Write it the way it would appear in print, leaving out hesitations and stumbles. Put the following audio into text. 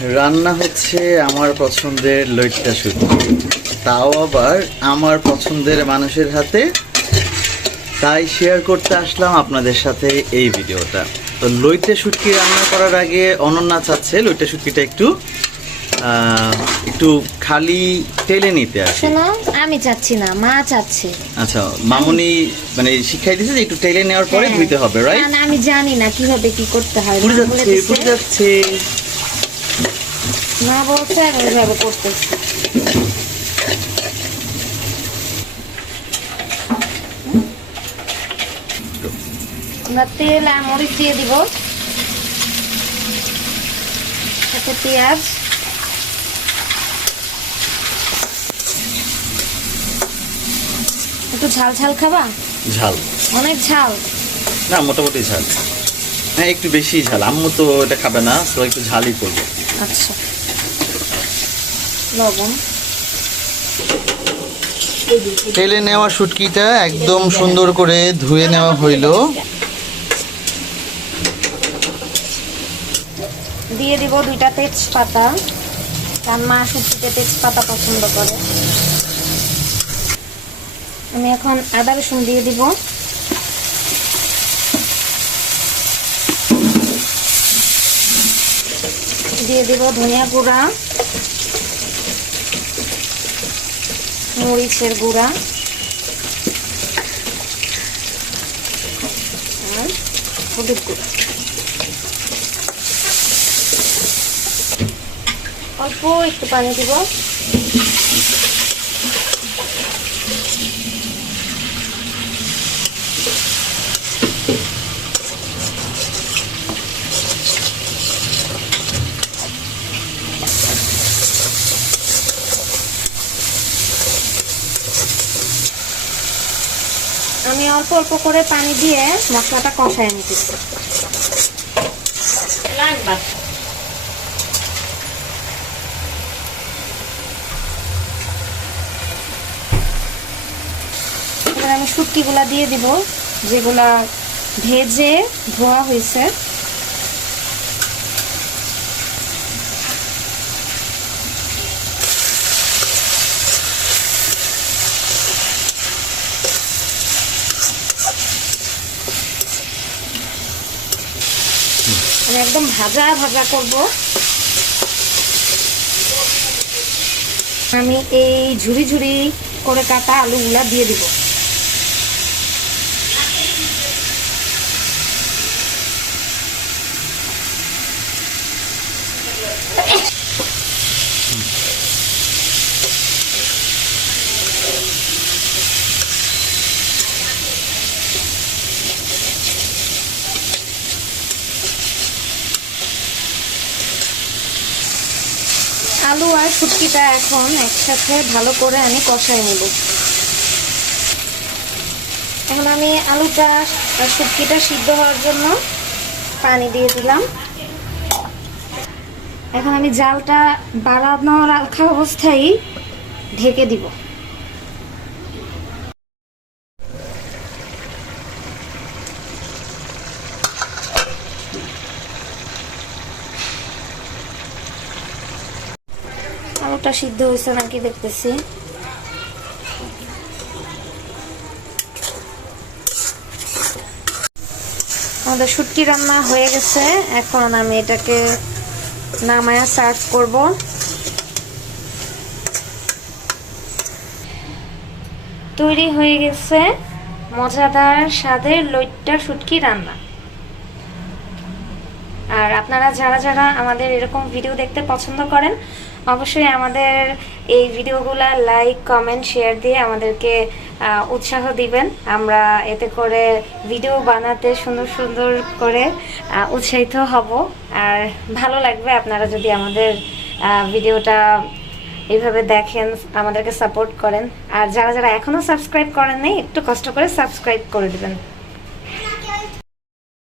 রান্না হচ্ছে আমার পছন্দের লইট্টা শুটকি, তাও আবার আমার পছন্দের মানুষের হাতে। তাই শেয়ার করতে আসলাম আপনাদের সাথে এই ভিডিওটা। তো লইট্টা শুটকি রান্না করার আগে অনন্যা চাচ্ছে লইট্টা শুটকিটা একটু একটু খালি তেলে নিতে আর কি। শোনো, আমি চাচ্ছি না, মা চাচ্ছে। আচ্ছা, মামুনি মানে শিখাই দিয়েছে যে একটু তেলে নেওয়ার পরে ধুইতে হবে, রাইট? না, আমি জানি না কিভাবে কি করতে হয়। পুড়ে যাচ্ছে, পুড়ে যাচ্ছে। মা বলছে আমি ওইভাবে করতেছি। আমরা তেল আর মরিচ দিয়ে দিব, সাথে পেঁয়াজ। একটু ঝাল ঝাল খাবা? ঝাল অনেক ঝাল না, মোটামুটি ঝাল। হ্যাঁ, একটু বেশি ঝাল। আম্মু তো এটা খাবে না, তো একটু ঝালই করবো। আচ্ছা, লবণ। তেলে নেওয়া শুটকিটা একদম সুন্দর করে ধুয়ে নেওয়া হইলো। দিয়ে দিব 2টা তেজপাতা, কারণ মা শুটকিতে তেজপাতা পছন্দ করে। আমি এখন আদা রসুন দিয়ে দিব। দিয়ে দিব ধনিয়া গুঁড়া, মরিচের গুঁড়া আর হলুদ গুঁড়া। অল্প একটু পানি দিব। আমি অল্প অল্প করে পানি দিয়ে মশলাটা কষায় নিতেছি। এবার আমি শুটকিগুলা দিয়ে দিব, যেগুলা ভেজে ধোয়া হয়েছে। একদম ভাজা ভাজা করব। আমি এই ঝুরি ঝুরি করে কাটা আলুগুলা দিয়ে দিব। আলু আর শুটকিটা এখন একসাথে ভালো করে আমি কষায় নেব। এখন আমি আলুটা আর শুটকিটা সিদ্ধ হওয়ার জন্য পানি দিয়ে দিলাম। এখন আমি জালটা বাড়ানো রাখা অবস্থায় ঢেকে দিব। আলুটা সিদ্ধ হয়েছে নাকি দেখতেছি। আমাদের শুটকি রান্না হয়ে গেছে। এখন আমি এটাকে নামায়া সার্ভ করব। তৈরি হয়ে গেছে মজাদার স্বাদের লইট্টা শুটকি রান্না। আর আপনারা যারা যারা আমাদের এরকম ভিডিও দেখতে পছন্দ করেন, অবশ্যই আমাদের এই ভিডিওগুলা লাইক, কমেন্ট, শেয়ার দিয়ে আমাদেরকে উৎসাহ দিবেন। আমরা এতে করে ভিডিও বানাতে সুন্দর সুন্দর করে উৎসাহিত হব। আর ভালো লাগবে আপনারা যদি আমাদের ভিডিওটা এইভাবে দেখেন, আমাদেরকে সাপোর্ট করেন। আর যারা যারা এখনো সাবস্ক্রাইব করেন নাই, একটু কষ্ট করে সাবস্ক্রাইব করে দিবেন।